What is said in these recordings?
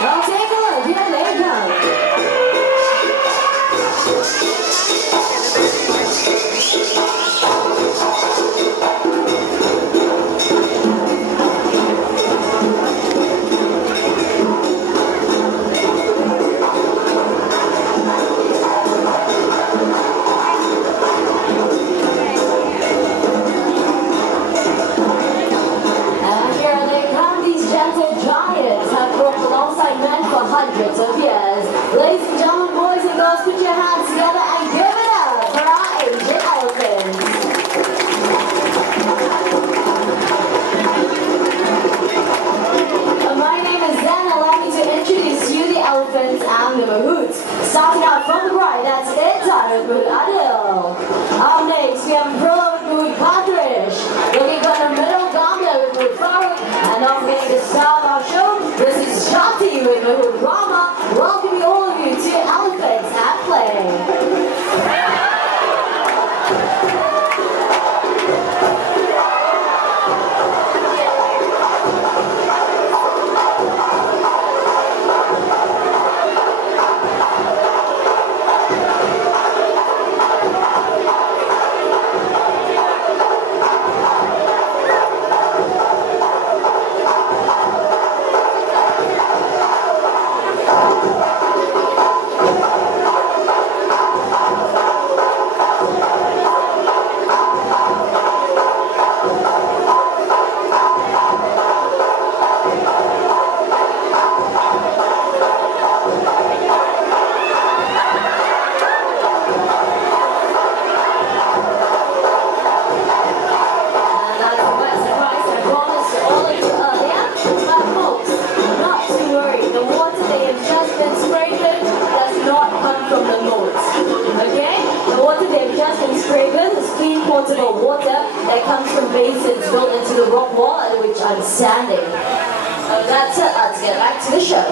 Well, take a look. Here they go. Hundreds of years. Ladies and gentlemen, boys and girls, put your hands together and give it up for our Asian elephants. My name is Zen. Allow me to introduce you the elephants and the mahouts. Starting out from the right, that's it, with Mahout Adil. Up next, we have Brillo with Mahout Padrish. Looking for the middle, Gambler with Mahout Farooq. And up next to start our show, this is Shati with Mahout Rama. Welcoming all of you to Elephants at Play. Potable water that comes from basins built into the rock wall at which I'm standing. That's it, let's get back to the show.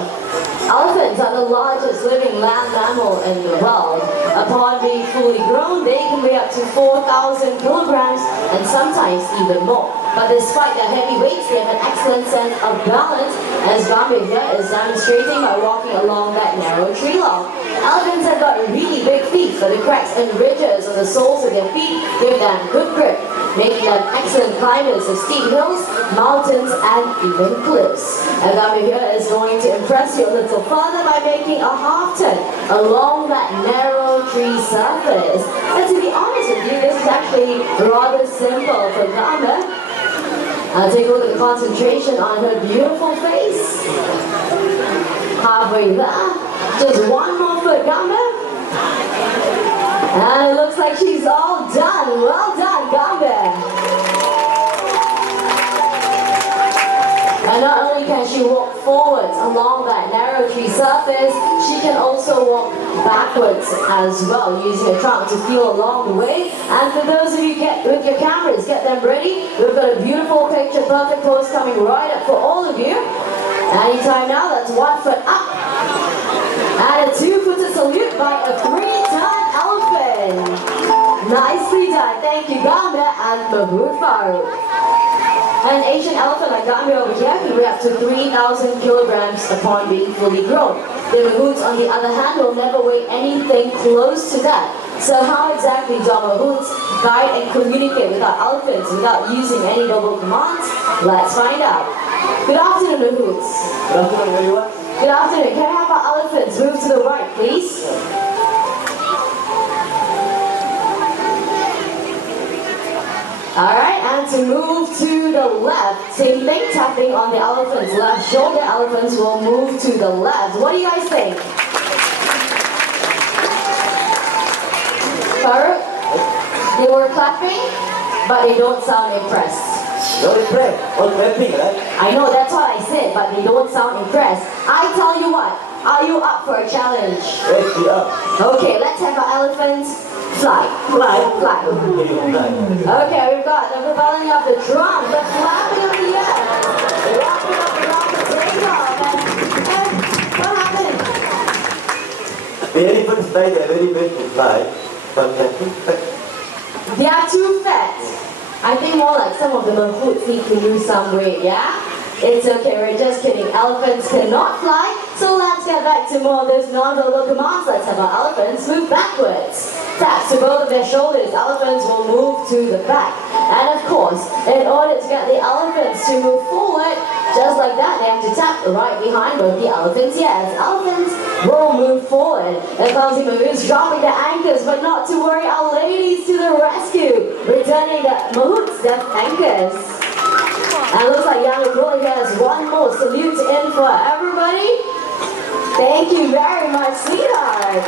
Elephants are the largest living land mammal in the world. Upon being fully grown, they can weigh up to 4,000 kilograms and sometimes even more. But despite their heavy weights, they have an excellent sense of balance, as Gambler here is demonstrating by walking along that narrow tree log. Elephants have got really big feet, so the cracks and ridges on the soles of their feet give them good grip, making them excellent climbers of steep hills, mountains, and even cliffs. And Gambler here is going to impress you a little further by making a half turn along that narrow tree surface. And to be honest with you, this is actually rather simple for Gambler. Take a look at the concentration on her beautiful face. Halfway there. Just one more foot, Gambler. And it looks like she's all done. Well done, Gambler. And not only can she walk forwards along that narrow tree surface, she can also walk backwards as well, using a trunk to feel along the way. And for those of you with your cameras, get them ready. We've got a beautiful picture, perfect pose coming right up for all of you. Anytime now, that's 1 foot up. And a 2-footed salute by a 3-ton elephant. Nicely done. Thank you, Gambler and Mahout Farooq. An Asian elephant like Gambler over here can weigh up to 3,000 kilograms upon being fully grown. The mahouts, on the other hand, will never weigh anything close to that. So how exactly do our mahouts guide and communicate with our elephants without using any verbal commands? Let's find out. Good afternoon, mahouts. Good afternoon, everyone. Good afternoon. Can I have our elephants move to the right, please? Alright, and to move to the left, same thing, tapping on the elephant's left shoulder. Elephants will move to the left. What do you guys think? Farooq, they were clapping, but they don't sound impressed. Don't impress, or clapping, right? I know, that's what I said, but they don't sound impressed. I tell you what, are you up for a challenge? Yes, we are. Okay, let's have our elephants fly. Fly. Fly. Okay, we've got the propelling of the drum, the flapping of the air, the rocking of the drum, the takeoff, and what happened? The elephants fly, they're very big to fly, but they're too fat. They are too fat. I think more like some of the mahouts need to lose some weight, yeah? It's okay, we're just kidding. Elephants cannot fly, so let's get back to more of those non-verbal commands. Let's have our elephants move backwards. Taps to both of their shoulders, elephants will move to the back. And of course, in order to get the elephants to move forward, just like that, they have to tap right behind both the elephants' ears. Elephants will move forward. The clumsy moves, dropping the anchors, but not to worry, our ladies to the rescue, returning the Mahout's death anchors. And it looks like young girl here has one more salute in for everybody. Thank you very much, sweetheart.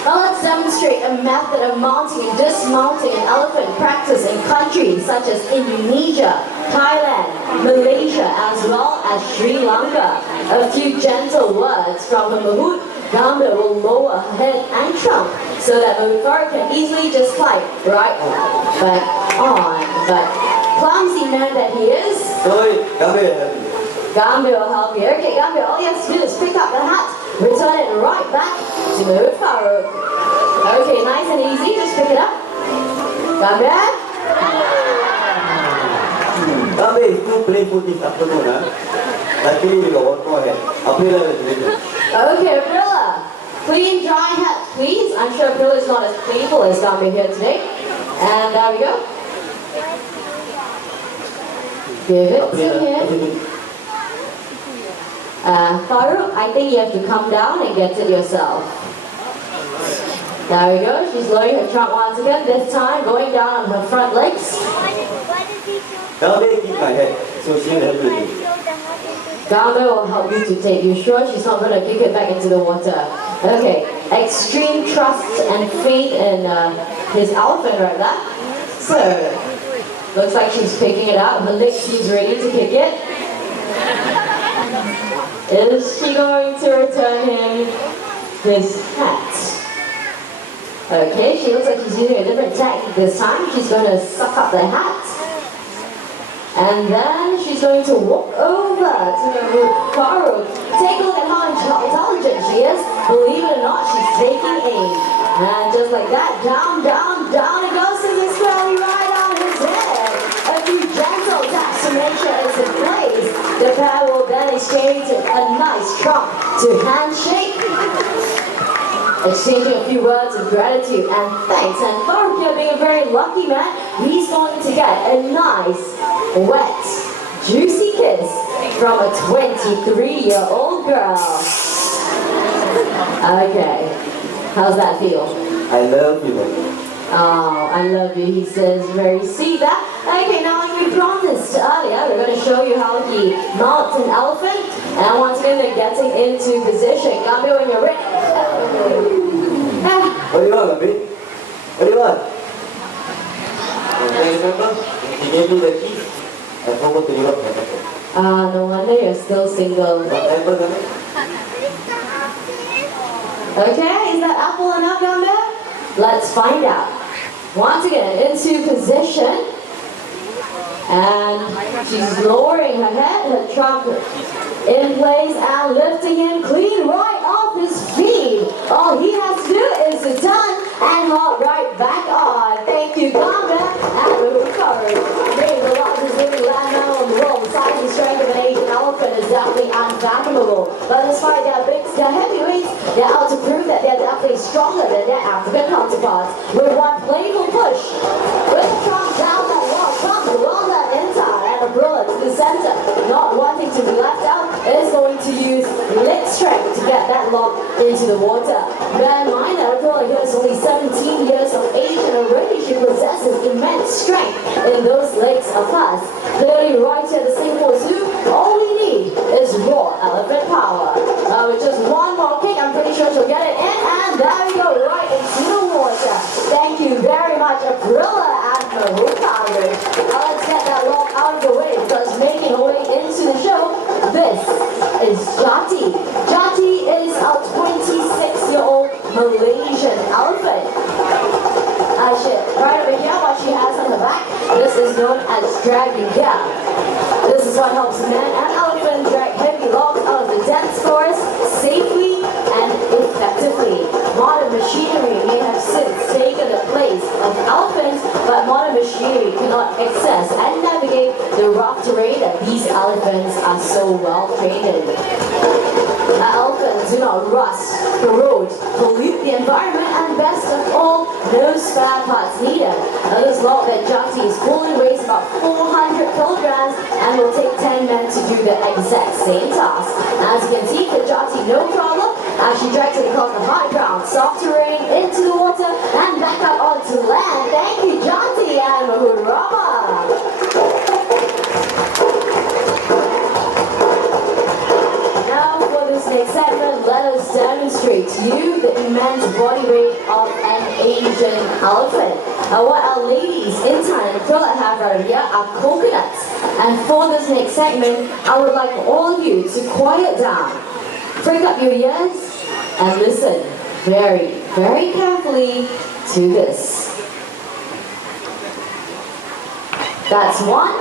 Now let's demonstrate a method of mounting and dismounting an elephant practice in countries such as Indonesia, Thailand, Malaysia, as well as Sri Lanka. A few gentle words from the Mahout. Gamba will lower her head and trunk so that Mahout can easily just climb right back on. But clumsy man that he is, Sorry, Gamba. Gamba will help you. Okay, Gamba, all you have to do is pick up the hat, return it right back to Mahout Farouk. Okay, nice and easy, just pick it up. Gamba? Gamba is too playful this afternoon, huh? Luckily we got go ahead. April is ready. Okay, Aprilla. Clean, dry hat, please. I'm sure Aprilla is not as playful as Gamba here today. And there we go. Give it to him. Farouk, I think you have to come down and get it yourself. There we go. She's lowering her trunk once again. This time going down on her front legs. Gamba keep my head, so she will help you. Gamba will help you to take. You sure she's not going to kick it back into the water? Okay. Extreme trust and faith in his elephant right there. So, looks like she's picking it up. Her leg seems ready to kick it. Is she going to return him his hat? Okay, she looks like she's using a different technique this time. She's going to suck up the hat. And then she's going to walk over to Farouk. Take a look at how intelligent she is. Believe it or not, she's taking aim. And just like that, down, down, down it goes to this squarely right on his head. A few gentle taps to make sure it's in place. The pair will then exchange a nice trunk to handshake. Exchanging a few words of gratitude and thanks. And Farouk here being a very lucky man, he's going to get a nice, wet, juicy kiss from a 23-year-old girl. Okay, how's that feel? I love you, baby. Oh, I love you, he says, very sweet. Okay, now like we promised earlier, we're going to show you how he mounts an elephant. And once again, they're getting into position. Gambia, when you're ready. What do you want, baby? What do you want? Okay, remember? He gave me the keys. I forgot to give up my phone. No wonder you're still single. Remember, Gambia? Okay, is that apple enough down there? Let's find out. Once again, into position. And she's lowering her head, her trunk in place and lifting him clean right off his feet. All he has to do is to turn and hop right back on. Thank you, Gamba, and we're recovered. Being the largest living land mammal in the world, the size and strength of an Asian elephant is definitely unfathomable. But despite their heavyweights, they're out to prove that they're definitely stronger than their African counterparts. With one playful push, with the trunk down that wall, comes along that inside and a bullet to the center, not wanting to be left out, is going to use leg strength to get that lock into the water. Bear in mind that a girl here is only 17 years of age and already she possesses immense strength in those legs of hers. Clearly right here at the Singapore Zoo, all we need is raw elephant power. With just one more kick, I'm pretty sure she'll get it in, and there we go, right into the water. Thank you very much, Aprilla and Mahout. Let's get that lock out of the way, because making her way into the show, this is Jati. Jati is a 26-year-old Malaysian elephant. Right over here, what she has on her back, this is known as dragging down. This is what helps men and elephants drag heavy logs out of the dense forest safely and effectively. Modern machinery may have since taken the place of elephants, elephants are so well trained. Elephants do not rust, corrode, pollute the environment, and best of all, no spare parts needed. Now, this log-bed junkie fully weighs about 400 kilograms and will take 10 men to do the exact same task. As you can see, the junkie no problem as she drags it across the high ground, soft terrain, into the water, and back up onto land. Thank you, Janti and Mahurama. Now for this next segment, let us demonstrate to you the immense body weight of an Asian elephant. Now what our ladies in Thailand and Philippines have right here are coconuts. And for this next segment, I would like all of you to quiet down, prick up your ears, and listen very, very carefully to this. That's one.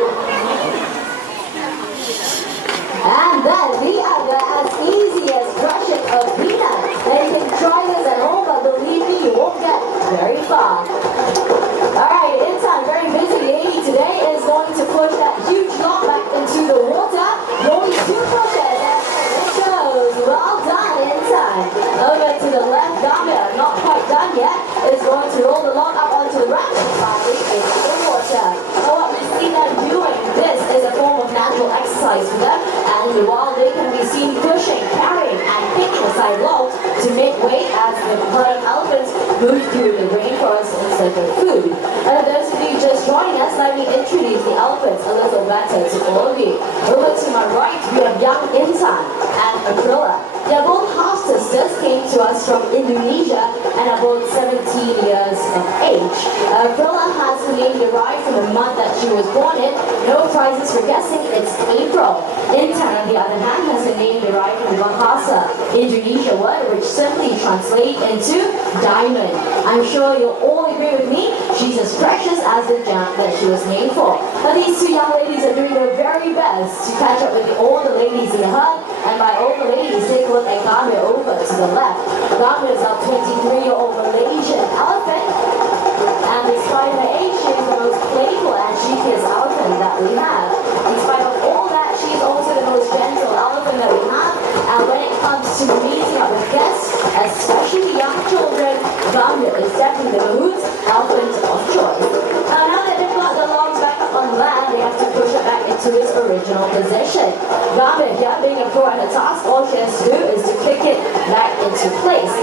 And then the other, as easy as crushing a peanut. Now you can try this at home, but believe me, you won't get very far. Alright, Intan, very busy lady today, is going to push that huge log back into the water. Only 2 pushes, and it shows. Well done, Intan. Over to the left, Gambia, not quite done yet, is going to roll the log up onto the right side into the water. Now what we see them doing, this is a form of natural exercise for them. And while they can be seen pushing, carrying, and picking aside logs to make way as the herd elephants move through the rainforest in search of food. And those of you just joining us, let me introduce the elephants a little better to all of you. Over to my right, we have young Intan and Aprila. They are both half-sisters, came to us from Indonesia and are both 17 years of age. Aprila has her name derived from the month that she was born in. No prizes for guessing, it's April. Intan, on the other hand, has a name derived from the Bahasa Indonesia word, which simply translates into diamond. I'm sure you'll all agree with me, she's as precious as the gem that she was named for. But these 2 young ladies are doing their very best to catch up with the older ladies in the herd, and by older ladies, take a look at Gambia over to the left. Gambia is a 23-year-old Malaysian elephant, and despite her age, she is the most playful and cheekiest elephant that we have. In spite of all that, she is also the most gentle elephant that we have, and when it comes to meeting up with guests, especially young children, Gambia is definitely the Mahout's elephant of choice. Now that they've got the logs back up on land, they have to push it back into its original position. Gambia here, being a pro at her task, all she has to do is to click it back into place.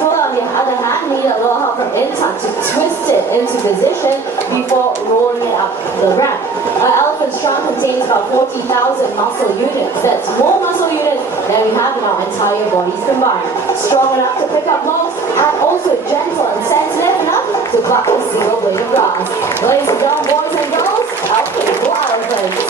Pro on the other hand, need a little help from Intan to twist it into position before rolling it up the ramp. Elephant's trunk contains about 40,000 muscle units. That's more muscle units than we have in our entire bodies combined. Strong enough to pick up logs and also gentle and sensitive enough to pluck a single blade of grass. Ladies and gentlemen, boys and girls, our playful elephants.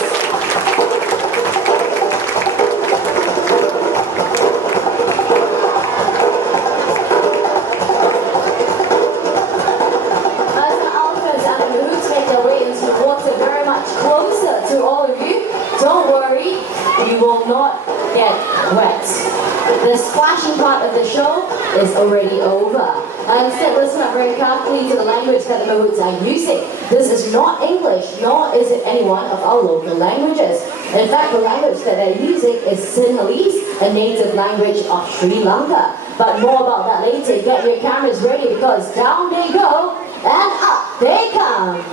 You will not get wet. The splashing part of the show is already over. Instead, listen up very carefully to the language that the Mahouts are using. This is not English, nor is it any one of our local languages. In fact, the language that they're using is Sinhalese, a native language of Sri Lanka. But more about that later. Get your cameras ready because down they go and up they come.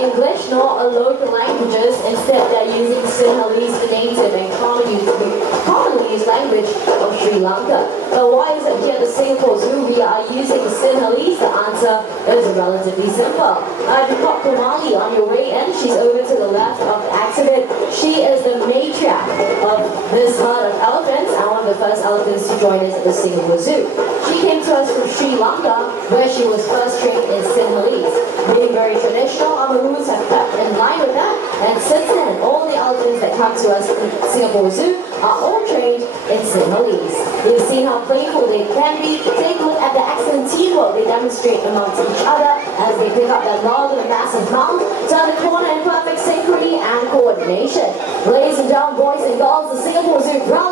English, nor a local languages. Instead, they're using Sinhalese, the native and commonly used language of Sri Lanka. But why is it here at the Singapore Zoo we are using Sinhalese? The answer is relatively simple. You've got Kumali on your way in. She's over to the left of the exhibit. She is the matriarch of this herd of elephants and one of the first elephants to join us at the Singapore Zoo. She came to us from Sri Lanka, where she was first trained in Sinhalese. Being very traditional, our Mahouts have kept in line with that, and since then, all the elephants that come to us in Singapore Zoo are all trained in Sinhalese. We've seen how playful they can be. Take a look at the excellent teamwork they demonstrate amongst each other as they pick up that log in a massive mound, turn the corner in perfect synchrony, and coordination. Ladies and gentlemen, boys and girls, the Singapore Zoo proud